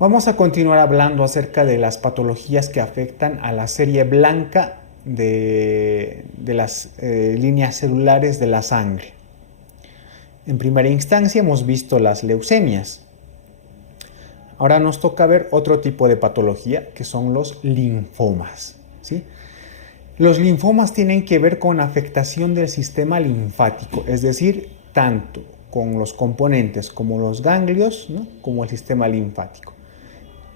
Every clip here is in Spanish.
Vamos a continuar hablando acerca de las patologías que afectan a la serie blanca de las líneas celulares de la sangre. En primera instancia hemos visto las leucemias. Ahora nos toca ver otro tipo de patología, que son los linfomas, ¿sí? Los linfomas tienen que ver con afectación del sistema linfático, es decir, tanto con los componentes como los ganglios, ¿no?, como el sistema linfático.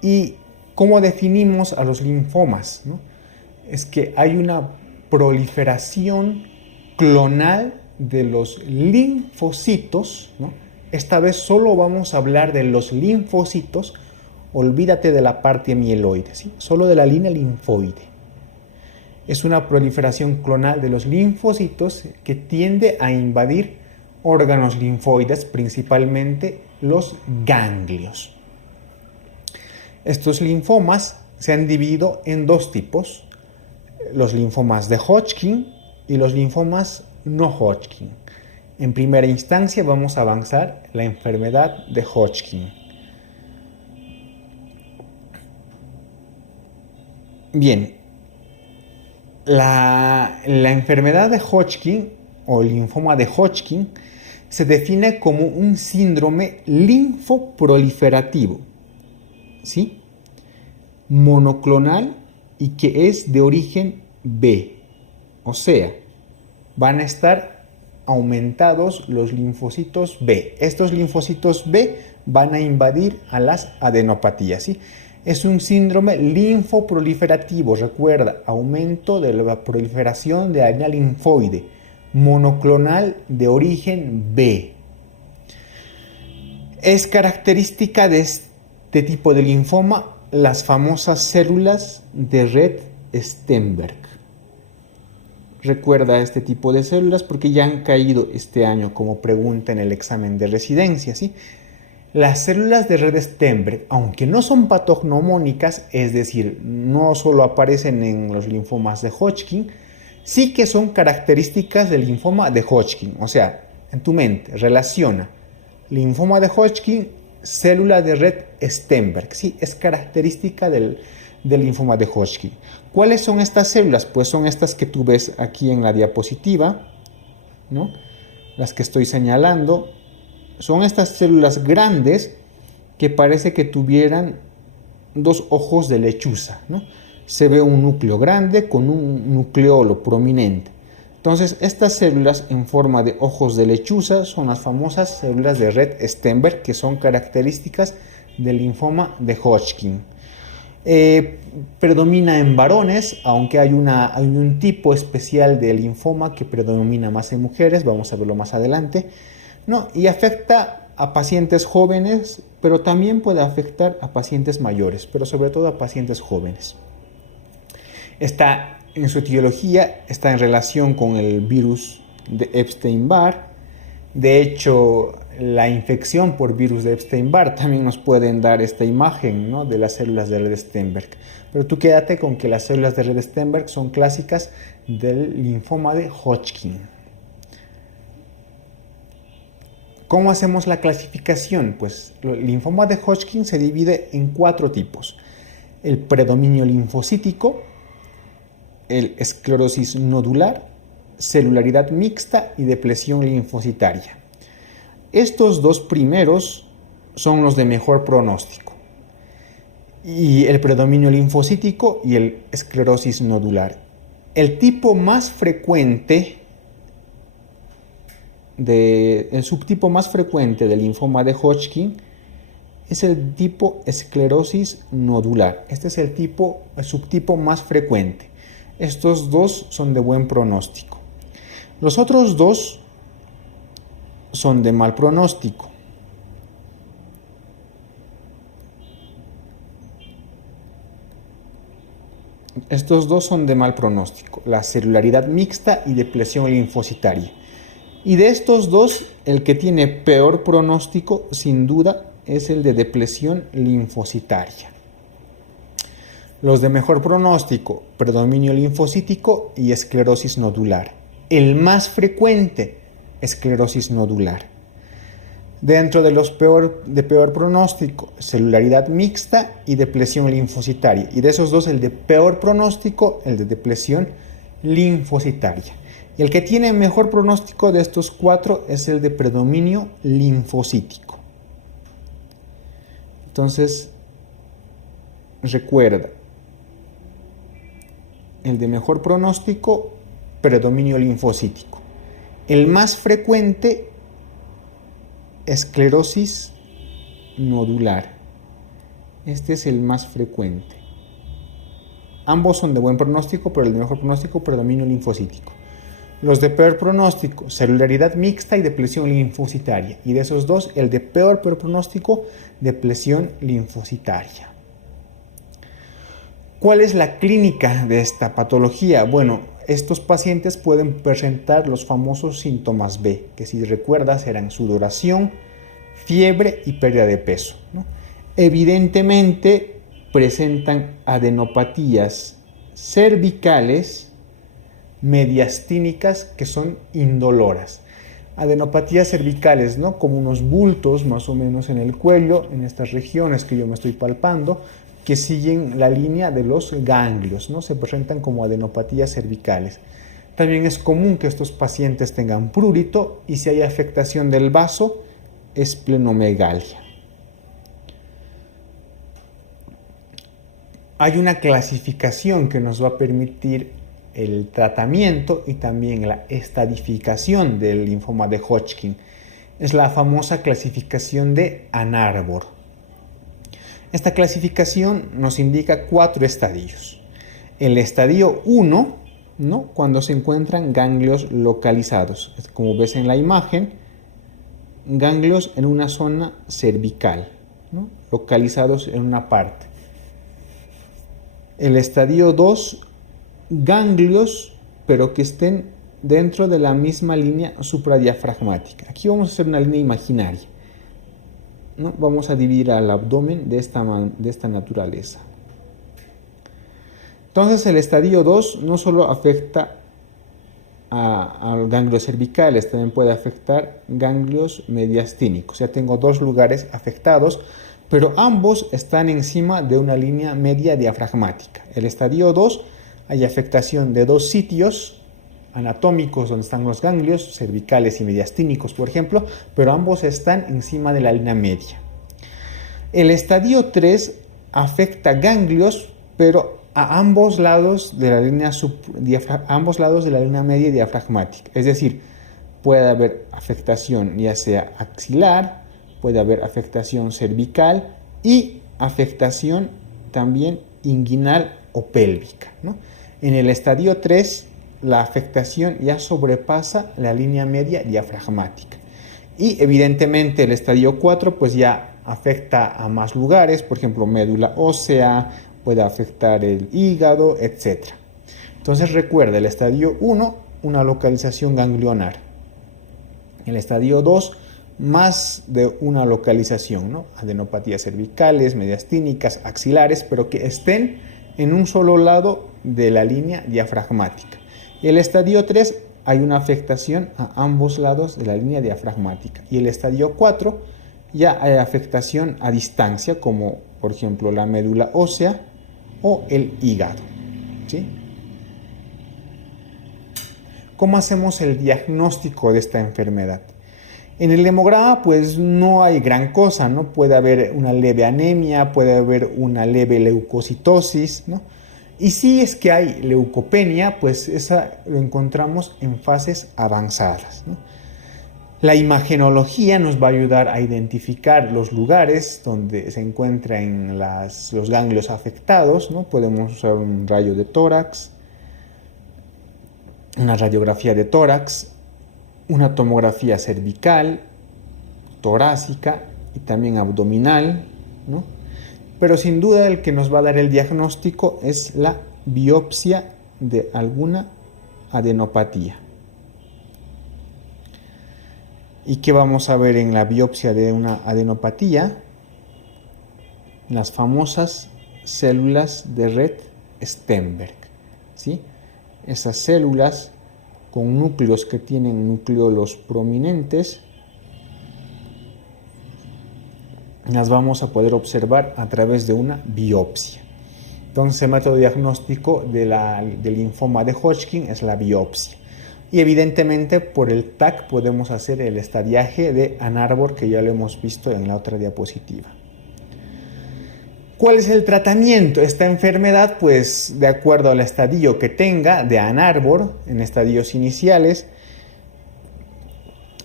¿Y cómo definimos a los linfomas, ¿no? Es que hay una proliferación clonal de los linfocitos, ¿no? Esta vez solo vamos a hablar de los linfocitos, olvídate de la parte mieloide, ¿sí? Solo de la línea linfoide. Es una proliferación clonal de los linfocitos que tiende a invadir órganos linfoides, principalmente los ganglios. Estos linfomas se han dividido en dos tipos, los linfomas de Hodgkin y los linfomas no Hodgkin. En primera instancia vamos a avanzar la enfermedad de Hodgkin. Bien, la enfermedad de Hodgkin o linfoma de Hodgkin se define como un síndrome linfoproliferativo, ¿sí?, monoclonal y que es de origen B, o sea, van a estar aumentados los linfocitos B. Estos linfocitos B van a invadir a las adenopatías, ¿sí? Es un síndrome linfoproliferativo, recuerda, aumento de la proliferación de la línea linfoide, monoclonal de origen B. Es característica de este tipo de linfoma las famosas células de Rett-Steinberg. Recuerda este tipo de células porque ya han caído este año como pregunta en el examen de residencia, ¿sí? Las células de Rett-Steinberg, aunque no son patognomónicas, es decir, no solo aparecen en los linfomas de Hodgkin, sí que son características del linfoma de Hodgkin. O sea, en tu mente, relaciona linfoma de Hodgkin, célula de Rett-Steinberg, sí, es característica del linfoma de Hodgkin. ¿Cuáles son estas células? Pues son estas que tú ves aquí en la diapositiva, ¿no?, las que estoy señalando. Son estas células grandes que parece que tuvieran dos ojos de lechuza, ¿no? Se ve un núcleo grande con un nucleolo prominente. Entonces, estas células en forma de ojos de lechuza son las famosas células de Rett-Steinberg, que son características del linfoma de Hodgkin. Predomina en varones, aunque hay un tipo especial de linfoma que predomina más en mujeres, vamos a verlo más adelante, ¿no? Y afecta a pacientes jóvenes, pero también puede afectar a pacientes mayores, pero sobre todo a pacientes jóvenes. En su etiología está en relación con el virus de Epstein-Barr. De hecho, la infección por virus de Epstein-Barr también nos pueden dar esta imagen, ¿no?, de las células de Rett-Steinberg. Pero tú quédate con que las células de Rett-Steinberg son clásicas del linfoma de Hodgkin. ¿Cómo hacemos la clasificación? Pues el linfoma de Hodgkin se divide en 4 tipos. El predominio linfocítico, el esclerosis nodular, celularidad mixta y depresión linfocitaria. Estos dos primeros son los de mejor pronóstico. Y el predominio linfocítico y el esclerosis nodular. El tipo más frecuente el subtipo más frecuente del linfoma de Hodgkin es el tipo esclerosis nodular. Este es el subtipo más frecuente. Estos dos son de buen pronóstico. Los otros dos son de mal pronóstico. Estos dos son de mal pronóstico, la celularidad mixta y depresión linfocitaria. Y de estos dos, el que tiene peor pronóstico, sin duda, es el de depresión linfocitaria. Los de mejor pronóstico, predominio linfocítico y esclerosis nodular. El más frecuente, esclerosis nodular. Dentro de los de peor pronóstico, celularidad mixta y depresión linfocitaria. Y de esos dos, el de peor pronóstico, el de depresión linfocitaria. Y el que tiene mejor pronóstico de estos cuatro es el de predominio linfocítico. Entonces, recuerda, el de mejor pronóstico, predominio linfocítico. El más frecuente, esclerosis nodular. Este es el más frecuente. Ambos son de buen pronóstico, pero el de mejor pronóstico, predominio linfocítico. Los de peor pronóstico, celularidad mixta y depresión linfocitaria. Y de esos dos, el de peor pronóstico, depresión linfocitaria. ¿Cuál es la clínica de esta patología? Bueno, estos pacientes pueden presentar los famosos síntomas B, que si recuerdas eran sudoración, fiebre y pérdida de peso, ¿no? Evidentemente presentan adenopatías cervicales mediastínicas que son indoloras. Adenopatías cervicales, ¿no? Como unos bultos más o menos en el cuello, en estas regiones que yo me estoy palpando, que siguen la línea de los ganglios, ¿no? Se presentan como adenopatías cervicales. También es común que estos pacientes tengan prurito y si hay afectación del vaso, esplenomegalia. Hay una clasificación que nos va a permitir el tratamiento y también la estadificación del linfoma de Hodgkin. Es la famosa clasificación de Ann Arbor. Esta clasificación nos indica 4 estadios. El estadio 1, ¿no? Cuando se encuentran ganglios localizados. Como ves en la imagen, ganglios en una zona cervical, ¿no? Localizados en una parte. El estadio 2, ganglios, pero que estén dentro de la misma línea supradiafragmática. Aquí vamos a hacer una línea imaginaria, ¿no? Vamos a dividir al abdomen de esta naturaleza. Entonces el estadio 2 no solo afecta a ganglios cervicales, también puede afectar ganglios mediastínicos. Ya tengo 2 lugares afectados, pero ambos están encima de una línea media diafragmática. El estadio 2 hay afectación de 2 sitios anatómicos donde están los ganglios cervicales y mediastínicos, por ejemplo, pero ambos están encima de la línea media. El estadio 3 afecta ganglios, pero a ambos lados de la línea media diafragmática. Es decir, puede haber afectación ya sea axilar, puede haber afectación cervical y afectación también inguinal o pélvica, ¿no? En el estadio 3, la afectación ya sobrepasa la línea media diafragmática. Y evidentemente el estadio 4 pues ya afecta a más lugares, por ejemplo médula ósea, puede afectar el hígado, etc. Entonces recuerda, el estadio 1, una localización ganglionar. El estadio 2, más de una localización, ¿no? Adenopatías cervicales, mediastínicas, axilares, pero que estén en un solo lado de la línea diafragmática. El estadio 3 hay una afectación a ambos lados de la línea diafragmática. Y el estadio 4 ya hay afectación a distancia, como por ejemplo la médula ósea o el hígado, ¿sí? ¿Cómo hacemos el diagnóstico de esta enfermedad? En el hemograma pues no hay gran cosa, ¿no? Puede haber una leve anemia, puede haber una leve leucocitosis, ¿no? Y si es que hay leucopenia, pues esa lo encontramos en fases avanzadas, ¿no? La imagenología nos va a ayudar a identificar los lugares donde se encuentran los ganglios afectados, ¿no? Podemos usar un rayo de tórax, una radiografía de tórax, una tomografía cervical, torácica y también abdominal, ¿no? Pero sin duda el que nos va a dar el diagnóstico es la biopsia de alguna adenopatía. ¿Y qué vamos a ver en la biopsia de una adenopatía? Las famosas células de red Stenberg, ¿sí? Esas células con núcleos que tienen nucleolos prominentes las vamos a poder observar a través de una biopsia. Entonces, el método diagnóstico del linfoma de Hodgkin es la biopsia. Y evidentemente por el TAC podemos hacer el estadiaje de Ann Arbor, que ya lo hemos visto en la otra diapositiva. ¿Cuál es el tratamiento? Esta enfermedad, pues de acuerdo al estadio que tenga de Ann Arbor, en estadios iniciales,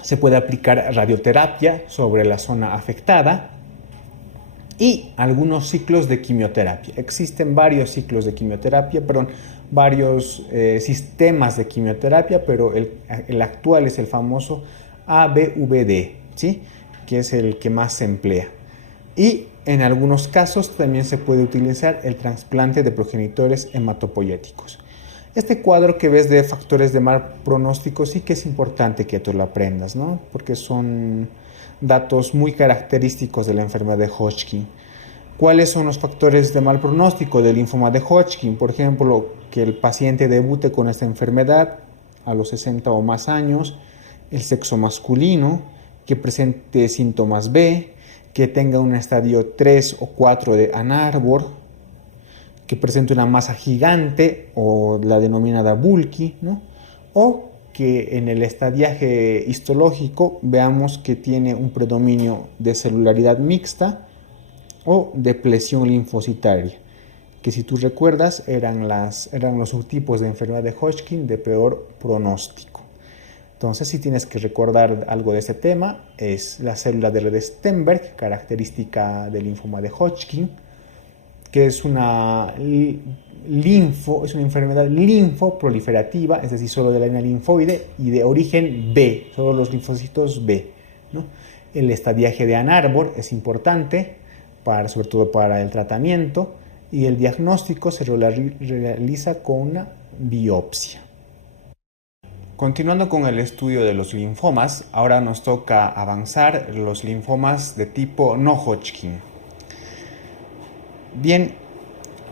se puede aplicar radioterapia sobre la zona afectada y algunos ciclos de quimioterapia. Existen varios ciclos de quimioterapia, varios sistemas de quimioterapia, pero el actual es el famoso ABVD, ¿sí? Que es el que más se emplea. Y en algunos casos también se puede utilizar el trasplante de progenitores hematopoyéticos. Este cuadro que ves de factores de mal pronóstico sí que es importante que tú lo aprendas, ¿no? Porque son datos muy característicos de la enfermedad de Hodgkin. ¿Cuáles son los factores de mal pronóstico del linfoma de Hodgkin? Por ejemplo, que el paciente debute con esta enfermedad a los 60 o más años, el sexo masculino, que presente síntomas B, que tenga un estadio 3 o 4 de Ann Arbor, que presente una masa gigante o la denominada bulky, ¿no? O que en el estadiaje histológico veamos que tiene un predominio de celularidad mixta o depresión linfocitaria, que si tú recuerdas eran los subtipos de enfermedad de Hodgkin de peor pronóstico. Entonces, si tienes que recordar algo de este tema, es la célula de Stenberg, característica del linfoma de Hodgkin, que es una enfermedad linfoproliferativa, es decir, solo de la línea linfoide y de origen B, solo los linfocitos B, ¿no? El estadiaje de Ann Arbor es importante, sobre todo para el tratamiento, y el diagnóstico se realiza con una biopsia. Continuando con el estudio de los linfomas, ahora nos toca avanzar los linfomas de tipo no Hodgkin. Bien,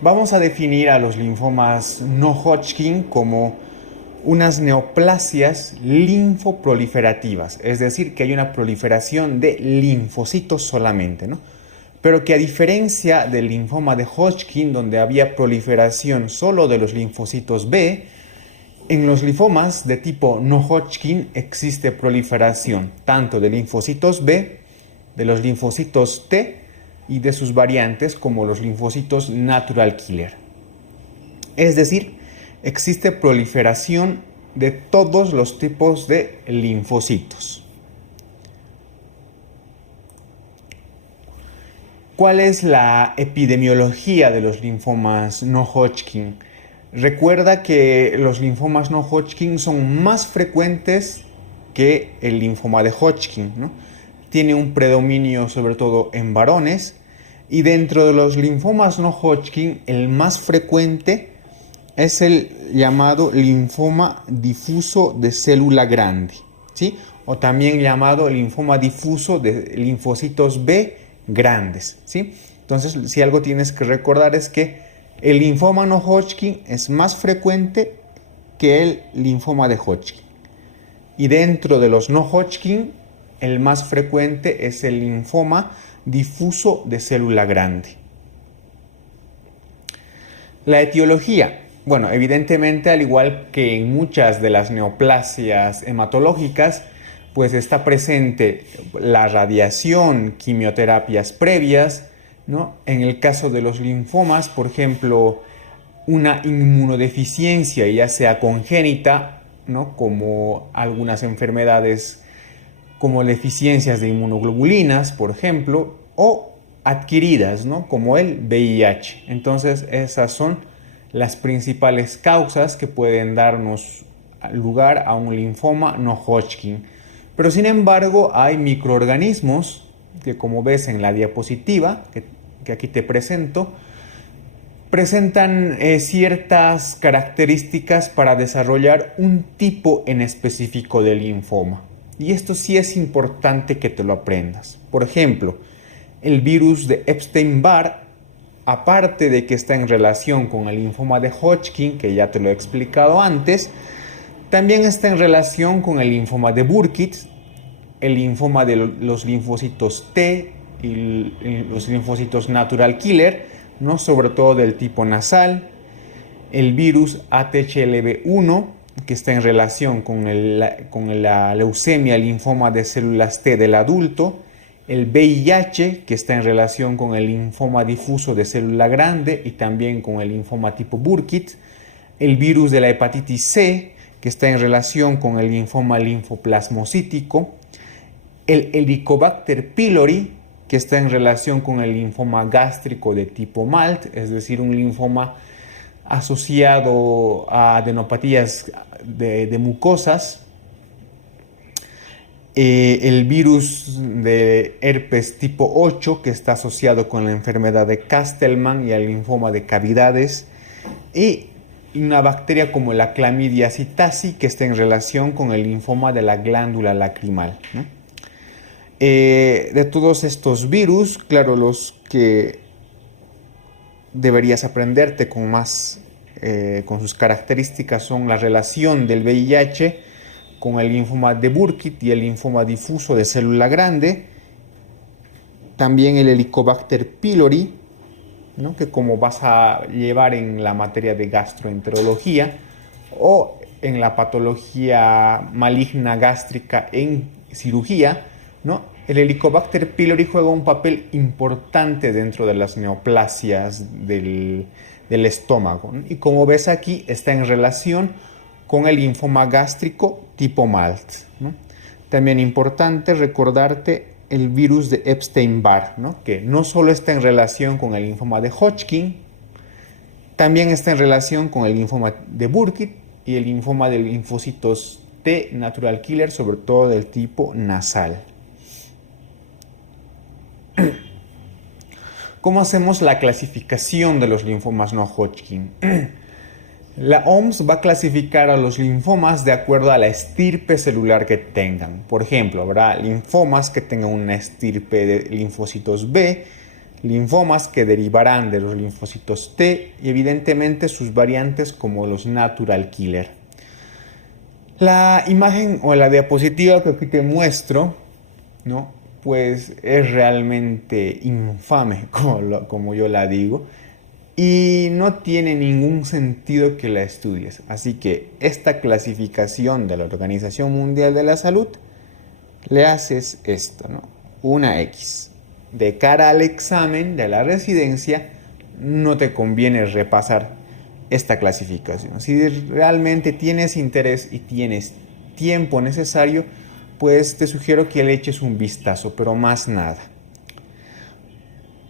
vamos a definir a los linfomas no Hodgkin como unas neoplasias linfoproliferativas, es decir, que hay una proliferación de linfocitos solamente, ¿no? Pero que a diferencia del linfoma de Hodgkin, donde había proliferación solo de los linfocitos B, en los linfomas de tipo no Hodgkin existe proliferación tanto de linfocitos B, de los linfocitos T y de sus variantes como los linfocitos natural killer. Es decir, existe proliferación de todos los tipos de linfocitos. ¿Cuál es la epidemiología de los linfomas no Hodgkin? Recuerda que los linfomas no Hodgkin son más frecuentes que el linfoma de Hodgkin, ¿no? Tiene un predominio sobre todo en varones, y dentro de los linfomas no Hodgkin el más frecuente es el llamado linfoma difuso de célula grande, ¿sí? O también llamado linfoma difuso de linfocitos B grandes, ¿sí? Entonces, si algo tienes que recordar es que el linfoma no Hodgkin es más frecuente que el linfoma de Hodgkin. Y dentro de los no Hodgkin, el más frecuente es el linfoma difuso de célula grande. La etiología. Bueno, evidentemente, al igual que en muchas de las neoplasias hematológicas, pues está presente la radiación, quimioterapias previas, ¿no? En el caso de los linfomas, por ejemplo, una inmunodeficiencia, ya sea congénita, ¿no? Como algunas enfermedades como deficiencias de inmunoglobulinas, por ejemplo, o adquiridas, ¿no? Como el VIH. Entonces, esas son las principales causas que pueden darnos lugar a un linfoma no Hodgkin. Pero sin embargo hay microorganismos que, como ves en la diapositiva que aquí te presento, presentan ciertas características para desarrollar un tipo en específico de linfoma. Y esto sí es importante que te lo aprendas. Por ejemplo, el virus de Epstein-Barr, aparte de que está en relación con el linfoma de Hodgkin, que ya te lo he explicado antes, también está en relación con el linfoma de Burkitt, el linfoma de los linfocitos T y los linfocitos natural killer, ¿no? Sobre todo del tipo nasal, el virus ATHLB1, que está en relación con la leucemia, el linfoma de células T del adulto, el VIH, que está en relación con el linfoma difuso de célula grande y también con el linfoma tipo Burkitt, el virus de la hepatitis C, que está en relación con el linfoma linfoplasmocítico, el Helicobacter pylori, que está en relación con el linfoma gástrico de tipo MALT, es decir, un linfoma asociado a adenopatías de mucosas, el virus de herpes tipo 8, que está asociado con la enfermedad de Castleman y el linfoma de cavidades, y una bacteria como la Chlamydia psittaci, que está en relación con el linfoma de la glándula lacrimal, ¿no? De todos estos virus, claro, los que deberías aprenderte con sus características son la relación del VIH con el linfoma de Burkitt y el linfoma difuso de célula grande, también el Helicobacter pylori, ¿no? Que como vas a llevar en la materia de gastroenterología o en la patología maligna gástrica en cirugía, ¿no? El Helicobacter pylori juega un papel importante dentro de las neoplasias del estómago, ¿no? Y como ves aquí, está en relación con el linfoma gástrico tipo MALT, ¿no? También importante recordarte el virus de Epstein-Barr, ¿no? Que no solo está en relación con el linfoma de Hodgkin, también está en relación con el linfoma de Burkitt y el linfoma de linfocitos T natural killer, sobre todo del tipo nasal. ¿Cómo hacemos la clasificación de los linfomas no Hodgkin? La OMS va a clasificar a los linfomas de acuerdo a la estirpe celular que tengan. Por ejemplo, habrá linfomas que tengan una estirpe de linfocitos B, linfomas que derivarán de los linfocitos T y evidentemente sus variantes como los natural killer. La imagen o la diapositiva que aquí te muestro, ¿no? Pues es realmente infame, como yo la digo, y no tiene ningún sentido que la estudies. Así que esta clasificación de la Organización Mundial de la Salud, le haces esto, ¿no? Una X. De cara al examen de la residencia, no te conviene repasar esta clasificación. Si realmente tienes interés y tienes tiempo necesario, pues te sugiero que le eches un vistazo, pero más nada.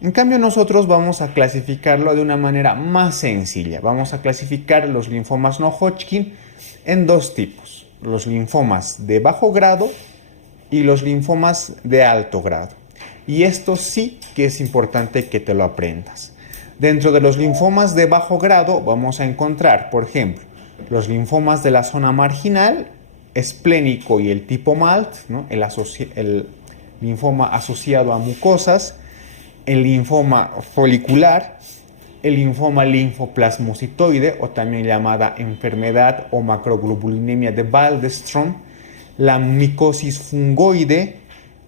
En cambio, nosotros vamos a clasificarlo de una manera más sencilla. Vamos a clasificar los linfomas no Hodgkin en dos tipos: los linfomas de bajo grado y los linfomas de alto grado. Y esto sí que es importante que te lo aprendas. Dentro de los linfomas de bajo grado vamos a encontrar, por ejemplo, los linfomas de la zona marginal, esplénico y el tipo MALT, ¿no? El linfoma asociado a mucosas, el linfoma folicular, el linfoma linfoplasmocitoide o también llamada enfermedad o macroglobulinemia de Waldenström, la micosis fungoide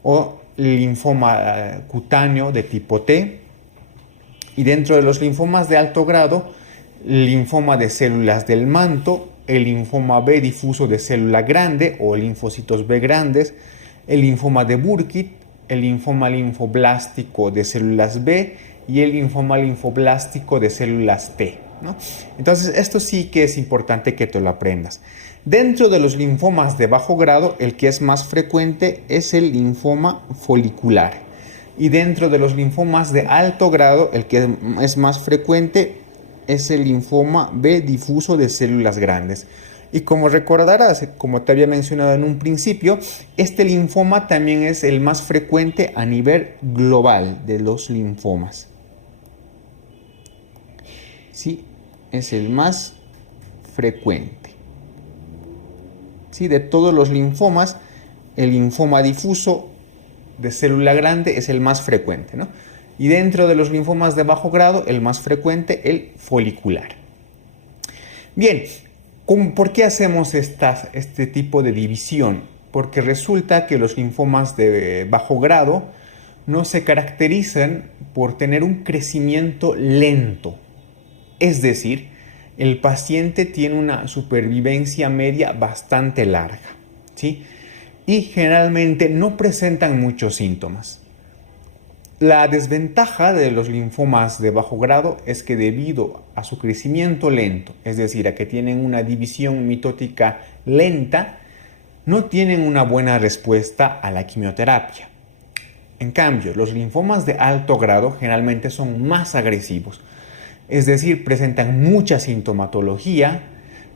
o linfoma cutáneo de tipo T, y dentro de los linfomas de alto grado, el linfoma de células del manto, el linfoma B difuso de célula grande o linfocitos B grandes, el linfoma de Burkitt, el linfoma linfoblástico de células B y el linfoma linfoblástico de células T, ¿no? Entonces, esto sí que es importante que te lo aprendas. Dentro de los linfomas de bajo grado, el que es más frecuente es el linfoma folicular. Y dentro de los linfomas de alto grado, el que es más frecuente es el linfoma B difuso de células grandes. Y como recordarás, como te había mencionado en un principio, este linfoma también es el más frecuente a nivel global de los linfomas. Sí, es el más frecuente. Sí, de todos los linfomas, el linfoma difuso de célula grande es el más frecuente, ¿no? Y dentro de los linfomas de bajo grado, el más frecuente, el folicular. Bien, ¿por qué hacemos este tipo de división? Porque resulta que los linfomas de bajo grado no se caracterizan por tener un crecimiento lento. Es decir, el paciente tiene una supervivencia media bastante larga, ¿sí? Y generalmente no presentan muchos síntomas. La desventaja de los linfomas de bajo grado es que debido a su crecimiento lento, es decir, a que tienen una división mitótica lenta, no tienen una buena respuesta a la quimioterapia. En cambio, los linfomas de alto grado generalmente son más agresivos, es decir, presentan mucha sintomatología,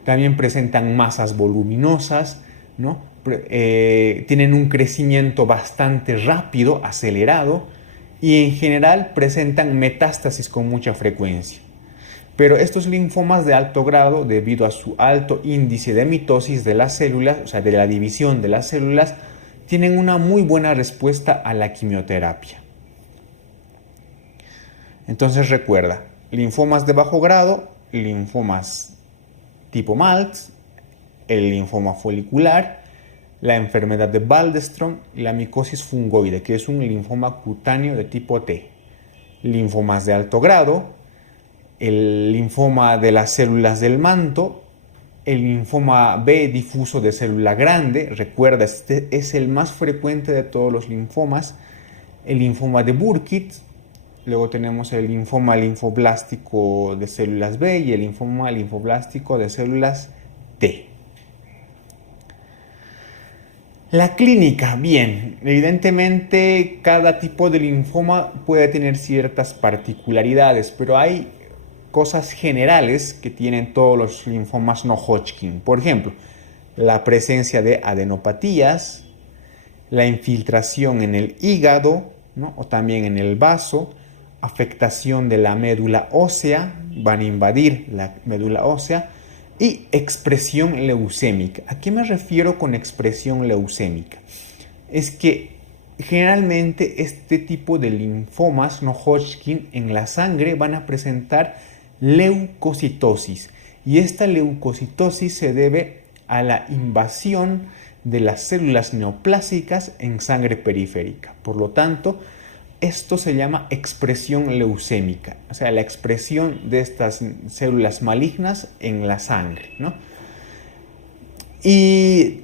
también presentan masas voluminosas, ¿no? Tienen un crecimiento bastante rápido, acelerado, y en general presentan metástasis con mucha frecuencia. Pero estos linfomas de alto grado, debido a su alto índice de mitosis de las células, o sea, de la división de las células, tienen una muy buena respuesta a la quimioterapia. Entonces recuerda, linfomas de bajo grado, linfomas tipo Maltz, el linfoma folicular, la enfermedad de Waldenström y la micosis fungoide, que es un linfoma cutáneo de tipo T. Linfomas de alto grado, el linfoma de las células del manto, el linfoma B difuso de célula grande, recuerda, este es el más frecuente de todos los linfomas, el linfoma de Burkitt, luego tenemos el linfoma linfoblástico de células B y el linfoma linfoblástico de células T. La clínica, bien, evidentemente cada tipo de linfoma puede tener ciertas particularidades, pero hay cosas generales que tienen todos los linfomas no Hodgkin. Por ejemplo, la presencia de adenopatías, la infiltración en el hígado, ¿no? O también en el vaso, afectación de la médula ósea, van a invadir la médula ósea, y expresión leucémica. ¿A qué me refiero con expresión leucémica? Es que generalmente este tipo de linfomas no Hodgkin en la sangre van a presentar leucocitosis, y esta leucocitosis se debe a la invasión de las células neoplásicas en sangre periférica. Por lo tanto, esto se llama expresión leucémica, o sea, la expresión de estas células malignas en la sangre, ¿no? Y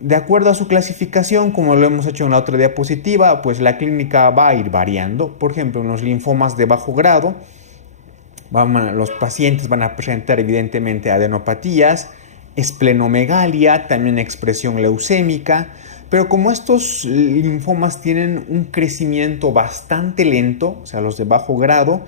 de acuerdo a su clasificación, como lo hemos hecho en la otra diapositiva, pues la clínica va a ir variando. Por ejemplo, en los linfomas de bajo grado, los pacientes van a presentar evidentemente adenopatías, esplenomegalia, también expresión leucémica, pero como estos linfomas tienen un crecimiento bastante lento, o sea, los de bajo grado,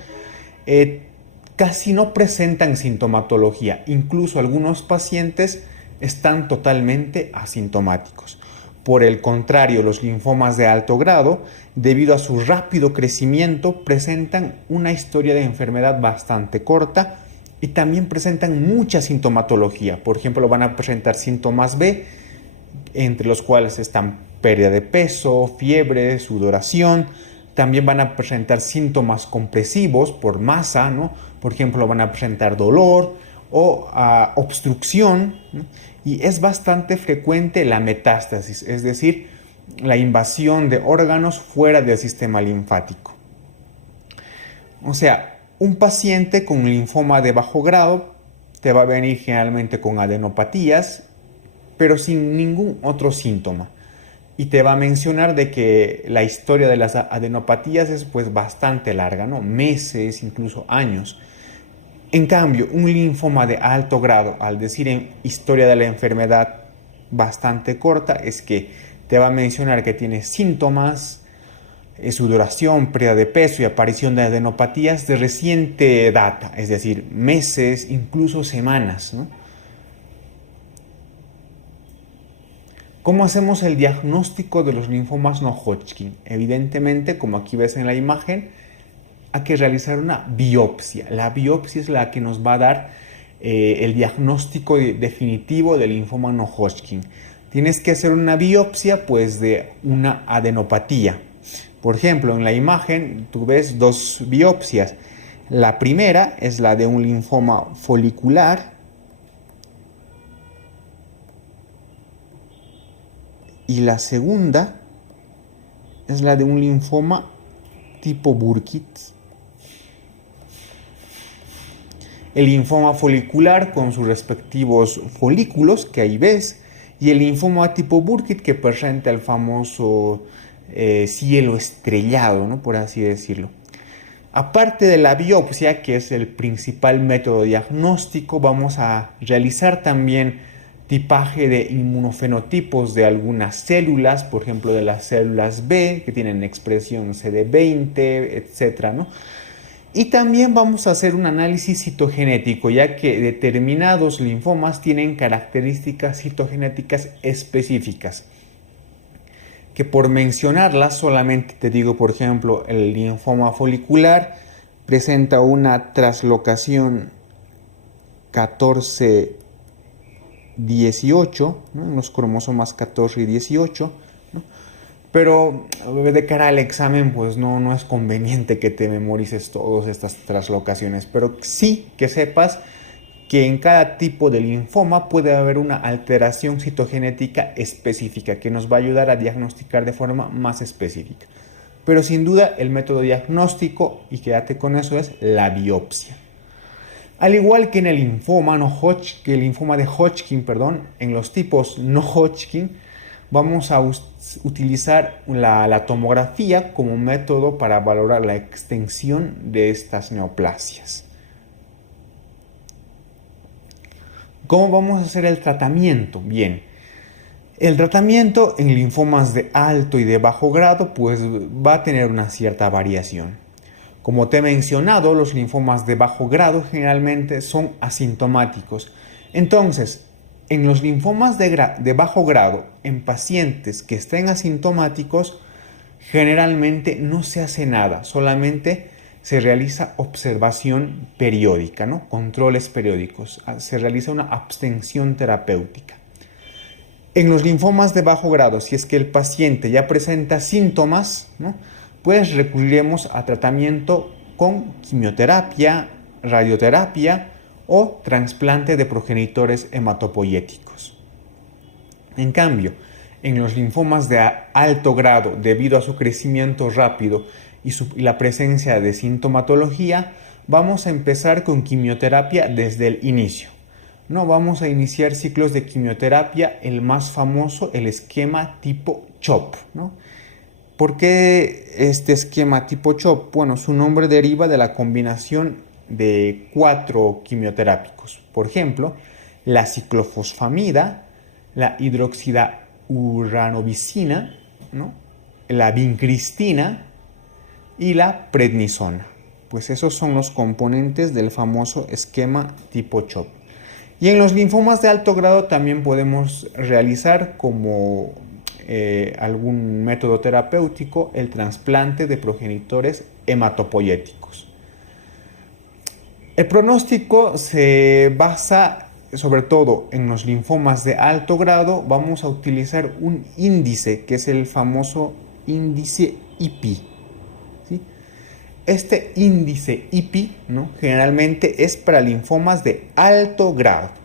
casi no presentan sintomatología. Incluso algunos pacientes están totalmente asintomáticos. Por el contrario, los linfomas de alto grado, debido a su rápido crecimiento, presentan una historia de enfermedad bastante corta y también presentan mucha sintomatología. Por ejemplo, van a presentar síntomas B, entre los cuales están pérdida de peso, fiebre, sudoración. También van a presentar síntomas compresivos por masa, ¿no? Por ejemplo, van a presentar dolor o obstrucción, ¿no? Y es bastante frecuente la metástasis, es decir, la invasión de órganos fuera del sistema linfático. O sea, un paciente con linfoma de bajo grado te va a venir generalmente con adenopatías, pero sin ningún otro síntoma. Y te va a mencionar de que la historia de las adenopatías es pues bastante larga, ¿no? Meses, incluso años. En cambio, un linfoma de alto grado, al decir en historia de la enfermedad bastante corta, es que te va a mencionar que tiene síntomas, sudoración, pérdida de peso y aparición de adenopatías de reciente data, es decir, meses, incluso semanas, ¿no? ¿Cómo hacemos el diagnóstico de los linfomas no Hodgkin? Evidentemente, como aquí ves en la imagen, hay que realizar una biopsia. La biopsia es la que nos va a dar el diagnóstico definitivo del linfoma no Hodgkin. Tienes que hacer una biopsia pues de una adenopatía. Por ejemplo, en la imagen tú ves dos biopsias. La primera es la de un linfoma folicular y la segunda es la de un linfoma tipo Burkitt, el linfoma folicular con sus respectivos folículos que ahí ves, y el linfoma tipo Burkitt que presenta el famoso cielo estrellado, ¿no? Por así decirlo. Aparte de la biopsia, que es el principal método diagnóstico, vamos a realizar también tipaje de inmunofenotipos de algunas células, por ejemplo de las células B, que tienen expresión CD20, etc., ¿no? Y también vamos a hacer un análisis citogenético, ya que determinados linfomas tienen características citogenéticas específicas, que por mencionarlas solamente te digo, por ejemplo, el linfoma folicular presenta una traslocación 14-18, ¿no? En los cromosomas 14 y 18, ¿no? Pero de cara al examen, pues no es conveniente que te memorices todas estas traslocaciones, pero sí que sepas que en cada tipo de linfoma puede haber una alteración citogenética específica que nos va a ayudar a diagnosticar de forma más específica. Pero sin duda el método diagnóstico, y quédate con eso, es la biopsia. Al igual que en el linfoma, el linfoma de Hodgkin, en los tipos no Hodgkin, vamos a utilizar la tomografía como método para valorar la extensión de estas neoplasias. ¿Cómo vamos a hacer el tratamiento? Bien, el tratamiento en linfomas de alto y de bajo grado pues va a tener una cierta variación. Como te he mencionado, los linfomas de bajo grado generalmente son asintomáticos. Entonces, en los linfomas de bajo grado, en pacientes que estén asintomáticos, generalmente no se hace nada, solamente se realiza observación periódica, ¿no? Controles periódicos, se realiza una abstención terapéutica. En los linfomas de bajo grado, si es que el paciente ya presenta síntomas, ¿no? Pues recurriremos a tratamiento con quimioterapia, radioterapia o trasplante de progenitores hematopoyéticos. En cambio, en los linfomas de alto grado, debido a su crecimiento rápido y la presencia de sintomatología, vamos a empezar con quimioterapia desde el inicio. No vamos a iniciar ciclos de quimioterapia, el más famoso, el esquema tipo CHOP, ¿no? ¿Por qué este esquema tipo CHOP? Bueno, su nombre deriva de la combinación de 4 quimioterápicos. Por ejemplo, la ciclofosfamida, la hidroxidauranovicina, ¿no? La vincristina y la prednisona. Pues esos son los componentes del famoso esquema tipo CHOP. Y en los linfomas de alto grado también podemos realizar como algún método terapéutico el trasplante de progenitores hematopoyéticos. El pronóstico se basa sobre todo en los linfomas de alto grado. Vamos a utilizar un índice que es el famoso índice IPI. ¿Sí? Este índice IPI, ¿no? Generalmente es para linfomas de alto grado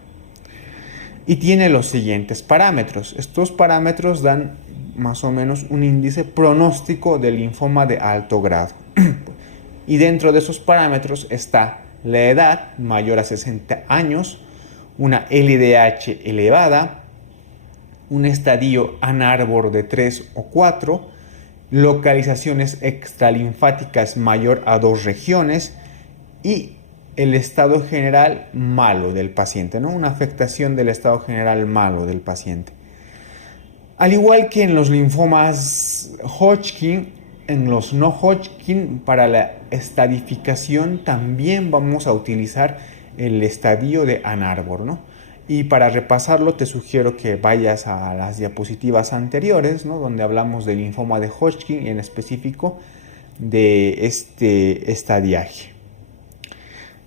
y tiene los siguientes parámetros. Estos parámetros dan más o menos un índice pronóstico del linfoma de alto grado. Y dentro de esos parámetros está la edad mayor a 60 años, una LDH elevada, un estadio Ann-Arbor de 3 o 4, localizaciones extralinfáticas mayor a 2 regiones y el estado general malo del paciente, ¿no? Una afectación del estado general malo del paciente. Al igual que en los linfomas Hodgkin, en los no Hodgkin, para la estadificación también vamos a utilizar el estadio de Ann-Arbor, ¿no? Y para repasarlo te sugiero que vayas a las diapositivas anteriores, ¿no? Donde hablamos del linfoma de Hodgkin y en específico de este estadiaje.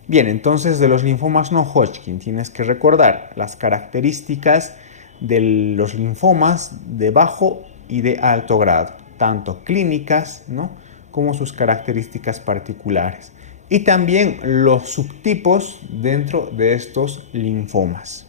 Bien, entonces de los linfomas no Hodgkin tienes que recordar las características de los linfomas de bajo y de alto grado, tanto clínicas, ¿no? como sus características particulares, y también los subtipos dentro de estos linfomas.